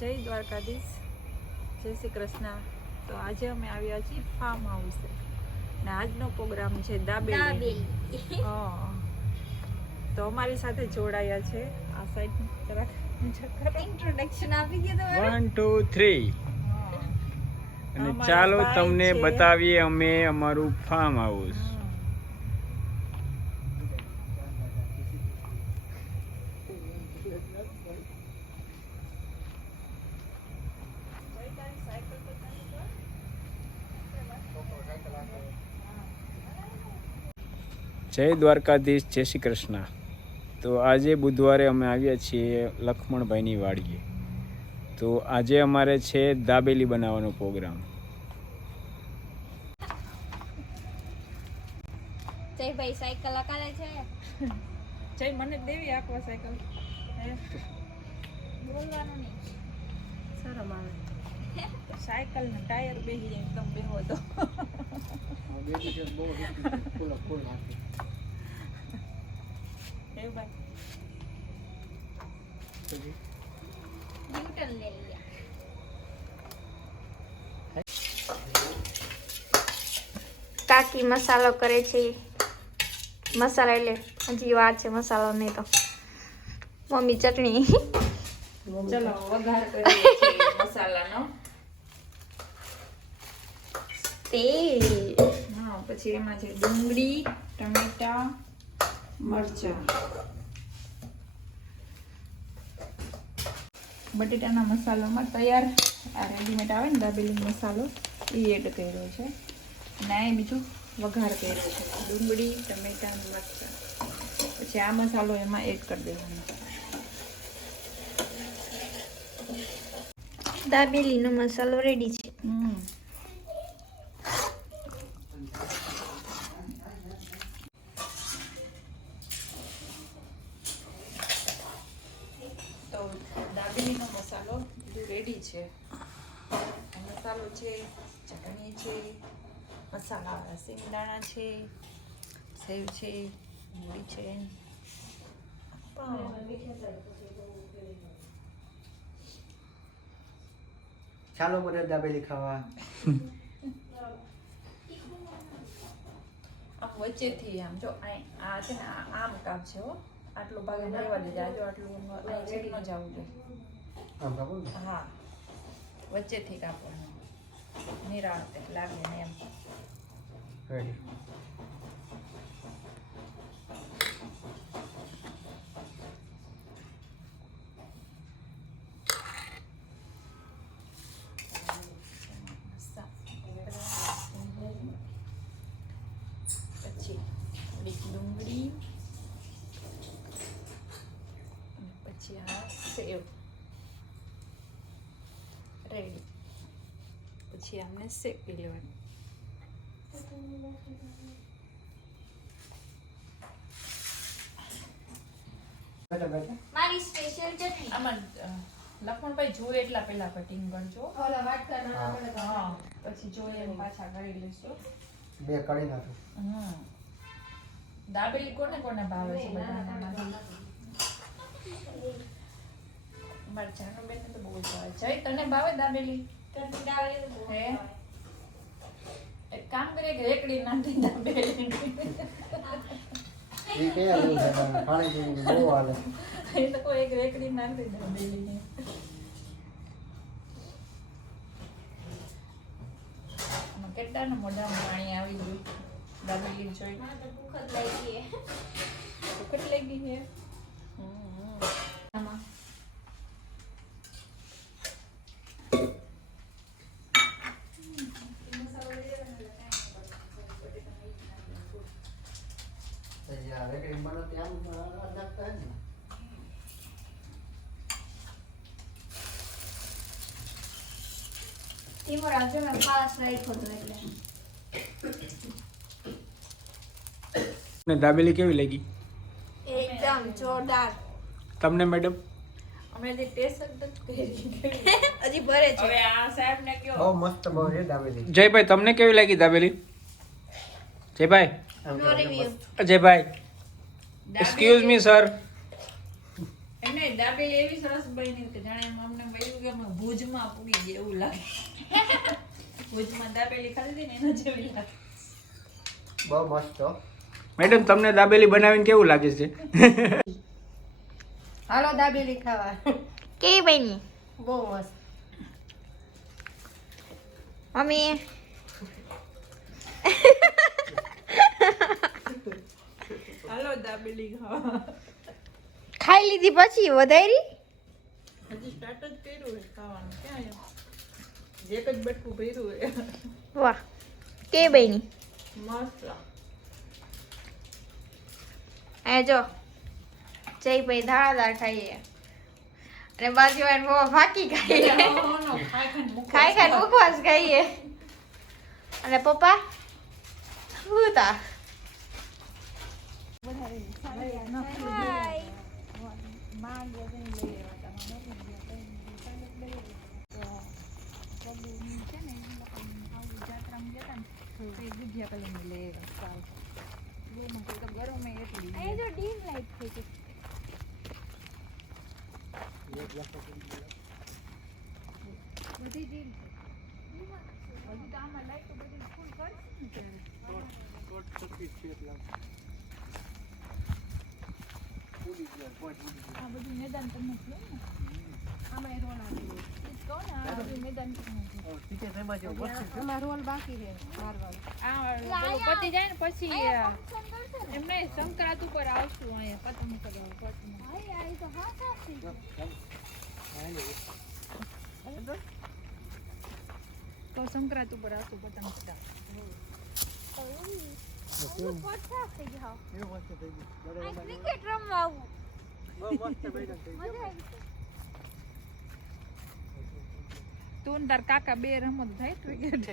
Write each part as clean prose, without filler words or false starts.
જય દ્વારકાધીશ, જય શ્રી કૃષ્ણ. તો આજે અમે આવ્યા છીએ ફાર્મ હાઉસ ને આજનો પ્રોગ્રામ છે દાબેલી. તો અમારી સાથે જોડાયા છે આ સાઈડ જરાક ઇન્ટ્રોડક્શન આપી દે તો 1 2 3 અને ચાલો તમને બતાવીએ અમે અમારું ફાર્મ હાઉસ. જય દ્વારકાધીશ, જય શ્રી કૃષ્ણ. તો આજે બુધવારે અમે આવ્યા છીએ લક્ષ્મણભાઈની વાડીએ. તો આજે અમારે છે દાબેલી બનાવવાનો પ્રોગ્રામ. જય ભાઈ સાયકલ અકાલે છે. જય મને દેવી આખવા સાયકલ બોલવાનું નહીં. શરમ આવે. સાયકલ ને ટાયર બેસી જાય એકદમ બેહો તો એ ભાઈ ન્યૂટન લઈ લે. કાકી મસાલો કરે છે. મસાલા એટલે હજી વાર છે મસાલો નહીં તો મમ્મી ચટણી. ચલો વઘાર કરીએ છીએ મસાલાનો. તેલ હા, પછી એમાં છે ડુંગળી, ટમેટા, મરચાં, બટેટાના મસાલામાં તૈયાર આ રેડીમેડ આવે ને દાબેલી મસાલો એ એડ કર્યો છે અને આ બીજું વઘાર કર્યો છે ડુંગળી, ટમેટા, મરચાં. પછી આ મસાલો એમાં એડ કરી દેવાનો. દાબેલીનો મસાલો રેડી છે. તો દાબેલીનો મસાલો રેડી છે. મસાલો છે, ચટણી છે, મસાલા સિંગદાણા છે, સેવ છે, મૂળી છે. ચાલો બધા દાબેલી ખાવા. આમ વચ્ચેથી આમ જો આ છે ને આમ કાપ છે હો, આટલું ભાગે રહેવા દેજે. આજો આટલું અહીં છેક ન જવું જોઈએ. આમ ખાવું ને? હા, વચ્ચેથી કાપવાનું, નિરાળતે લાગે ને એમ. રેડી. પછી થોડીક ડુંગળી અને પછી આ સેવ રેડી. પછી આમને શેકી લેવાનું. બેટા બેટા. મારી સ્પેશિયલ ચટણી. આમાં લક્ષ્મણભાઈ જોઈએ એટલા પહેલા કટિંગ કરજો. ઓલા વાટકા નાના પડે તો હા, પછી જોઈએ એમ પાછા કરી લઈશું. બે કળી નાખો. દાબેલી કોને કોને ભાવે છે બધાને? મારા જાનુ બેન તો બહુ ભાવે. જય તને ભાવે દાબેલી? ચટણી દાબેલી તો બહુ હે? ભાવે. એક કામ કરીએ કે રેકડી નાખી દાબેલી. એ કે પાણી પીને બહુ હાલે. એ તો કોઈ એક રેકડી નાખી દાબેલી. આમાં કેટલાના મોઢામાં પાણી આવી ગયું દાબેલી જોઈ. મને તો ભૂખ જ લાગી છે. ભૂખ જ લાગી છે. આમાં પછી આ રેકડી બનો ત્યાં નાખતા હે ને. ધીમો રાખજો, મેં ફાસ્ટ રાખ્યો હતો એટલે. ને દાબેલી કેવી લાગી એકદમ જોરદાર. તમને મેડમ? અમે જે ટેસ્ટ જ કરી હજી ભરે છે. હવે આ સાહેબ ને કયો બહુ મસ્ત બહુ છે દાબેલી. જયભાઈ, તમને કેવી લાગી દાબેલી? જયભાઈ, આમ નો review. Ajaybhai, excuse me sir. એમને દાબેલી એવી સરસ બની કે જાણે એમ અમને એવું કે અમે ભુજમાં પૂરી ગયા એવું લાગે. ભુજમાં દાબેલી ખાધી હતી ને એના જેવી લાગે. બહુ મસ્ત હો. મેડમ તમને દાબેલી બનાવીને કેવું લાગે છે? હાલો દાબેલી ખાવા. કેવી બની બહુ મસ્ત. મમ્મી? હાલો દાબેલી ખાવા. ખાઈ લીધી પછી વધારી? હજી સ્ટાર્ટ જ કર્યું છે ખાવાનું. ક્યાં એમ? એક જ બટકું ભર્યું છે. વાહ, કેવી બની? મસ્ત. આ જો જયભાઈ ધાણાદાર ખાઈએ અને બાજુવાળા બહુ ફાકી ખાઈએ. ખાઈ ખાઈ મુખવાસ ખાઈએ. અને પપ્પા શું તા? અમારો રોલ બાકી છે મારવાનો. પતી જાય ને પછી એમને સંક્રાંત ઉપર આવશું અહીંયા પતંગ ચગાવવા. તો સંક્રાંત ઉપર આવશું પતંગ ચગાવવા. ક્રિકેટ રમવા આવું. તું તાર કાકા બે રમત થાય ક્રિકેટ.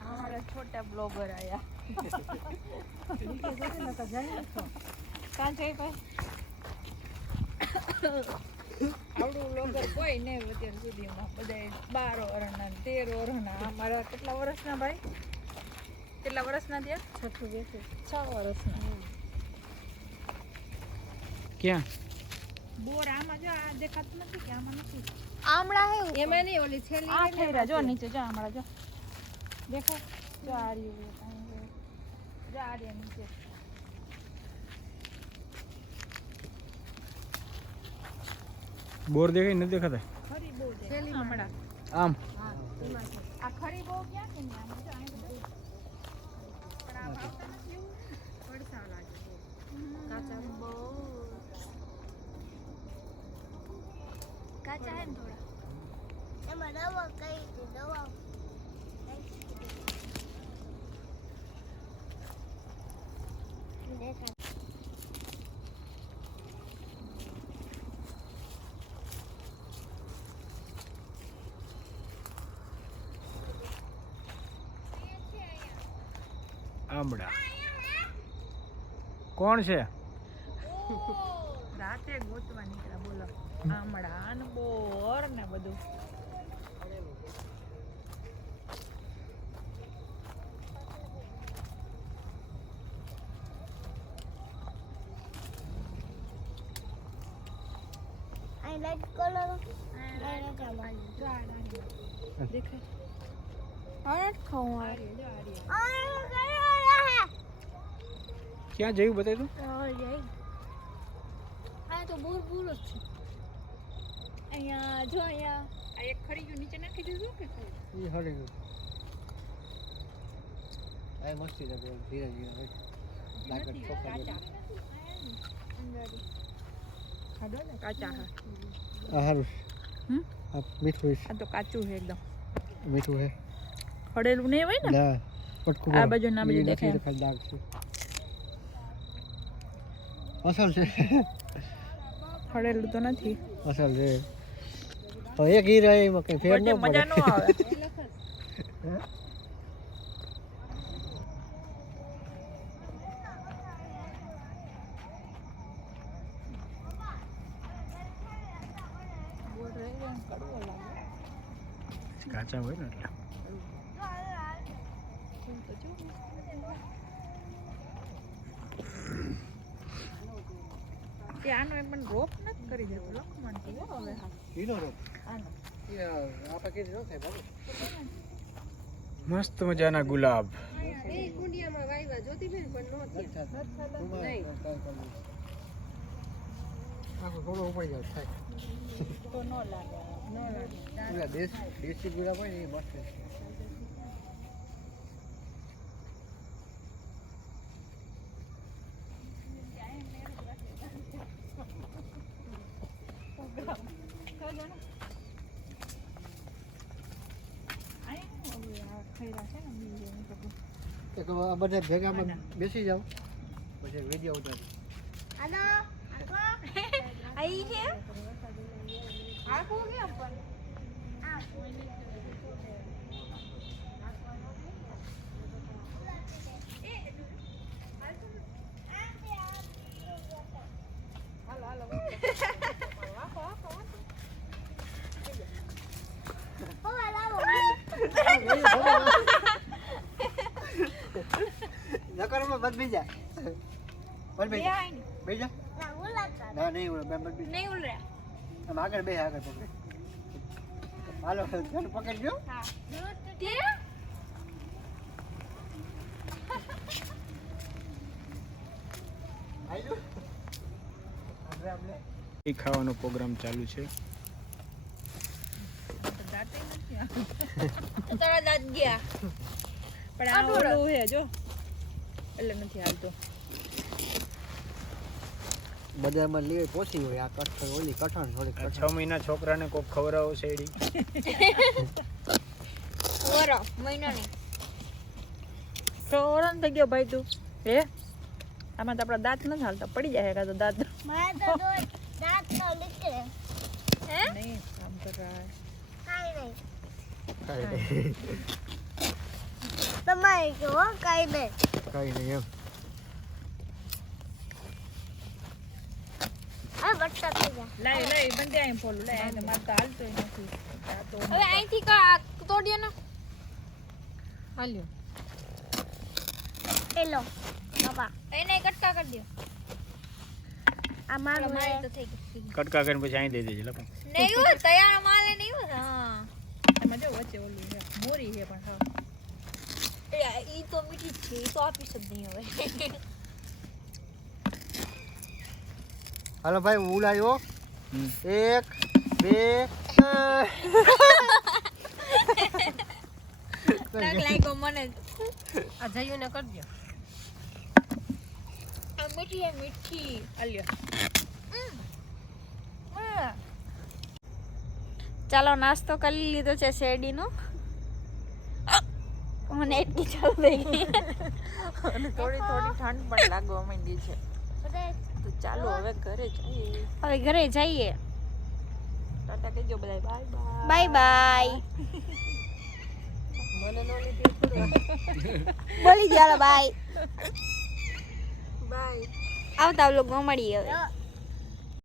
हमारा छोटा ब्लॉगर आया. कहाँ जाए भाई? આવડું બ્લોગર કોઈ નહીં અત્યાર સુધીમાં. બધા 12 વર્ષના 13 વર્ષના. અમારા કેટલા વર્ષના ભાઈ? કેટલા વર્ષના થયા? 6 વર્ષના. ક્યાં? બોર આમાં જો આ દેખાતું નથી કે આમાં નથી. આમળા હે એમાં નહીં ઓલી છેલ્લી આ ઠેરા જો નીચે જો આમળા જો દેખો જો આ રહ્યું જો આ રહ્યા નીચે. બોર દેખાય નથી દેખાતા? ખરી બહુ છેલ્લી આમળા. આમ આ ખરી બહુ ક્યાં છે ને આમ જો અહીં બધું પણ આ વાવતા નથી એવું પડસા લાગે બહુ. કાચા બહુ કાચા હે ને થોડા. એમાં દવા કઈ દવા આંબળા કોણ છે? રાતે ગોતવા નીકળ્યા બોલો. આમળા ને બોર ને બધું. આઈ લાઈટ કલર દેખાય આટ ખાઉં આ ક્યાં જયું બતાવી તું? આ તો બૂર બૂર જ છે. અહીંયા જો અહીંયા આ એક ખરી ગયું નીચે નાખી દીધું કે એ હળી ગયું. આ મસ્તી છે ધીરે ધીરે લાકડ ચોખ્ખા ખાધો ને કાચા હા. આ હારું હમ? આ મીઠું છે. આ તો કાચું છે એકદમ. મીઠું છે ખડેલું નહીં હોય ને. ના પટકું આ બાજુ ના બાજુ એ નથી, દેખાય. એ ખાલી દાગ છે. અસલ છે ખડેલું તો નથી. અસલ છે. હવે એક હીરા એમાં કઈ ફેર ન પછી મજા ન પડે. આવે. કાચા હોય ને એટલે એ આનો એમ પણ રોપ નથી કરી દેતો લખમણ થી હો હવે ઈનો રો આનો એ આપા કે જો થાય બાબુ મસ્ત મજાના ગુલાબ એ કુંડિયામાં વાવ્યા જ્યોતિબેન પણ નો થયા. આખો થોડો ઉપડી જાવ થાય તો ન લાગે પૂરા દેશી ગુલાબ હોય ને એ મસ્ત છે. એક આ બધા ભેગામાં બેસી જાવ પછી વિડીયો ઉતારી આઈ છે આ કો ગયા પણ નકરમાં બસ બેસી જા બસ બેસી જા બેસી જા ના નહીં ઉડે બેન બસ બેસી નહીં ઉલર્યા આમ આગળ બે આગળ પકડ હાલો તને પકડજો તે આઈજો આપણે આપણે એ ખાવાનો પ્રોગ્રામ ચાલુ છે તારા દાંત ગયા પણ આ ઓલું હે જો એટલે નથી હાલતો બજારમાં લઈ પોસી હોય આ કઠણ ઓલી કઠણ થોડી 6 મહિના છોકરાને કોક ખવડાવો શેડી વરો મહિનો નહીં તો ઓરન થઈ ગયો ભાઈ તું હે આમાં તો આપણા દાંત નથી હાલતા પડી જાય કાં તો દાંત હે નહીં કામ કર રહા હે કઈ નહીં એમ લાય લાય બંધ આઈ ફોલું લાય આ તો માર તો હાલતો નથી આ તો હવે અહીંથી તોડ્યો ને હાલ્યો પેલો બાબા એને કટકા કરી દો આ મારો મારી તો થઈ ગઈ કટકા કરીને પછી અહીં દઈ દેજે લખો નહીં હો તૈયાર માલે નહીં હો હા એમાં જો વચ્ચે ઓલું છે મોરી છે પણ હા ઈ તો મીઠી જ છે ઈ તો આપી જ નહીં હવે હાલો ભાઈ હું ઉલાયો 1 2 લાગ લાગ્યો મને આ જયુને કરજો આ મીઠી હે મીઠી હાલ્યો ચાલો નાસ્તો કરી લીધો છે શેરડીનો મને એટલી ચાલ થઈ ગઈ અને થોડી થોડી ઠંડ પણ લાગવા માંડી છે તો ચાલો હવે ઘરે જઈએ હવે ઘરે જઈએ ટાટા કહેજો બધાય બાય બાય બાય મને નો લીધી થોડું બોલી ચાલો બાય બાય આવતા લોકો મળીએ હવે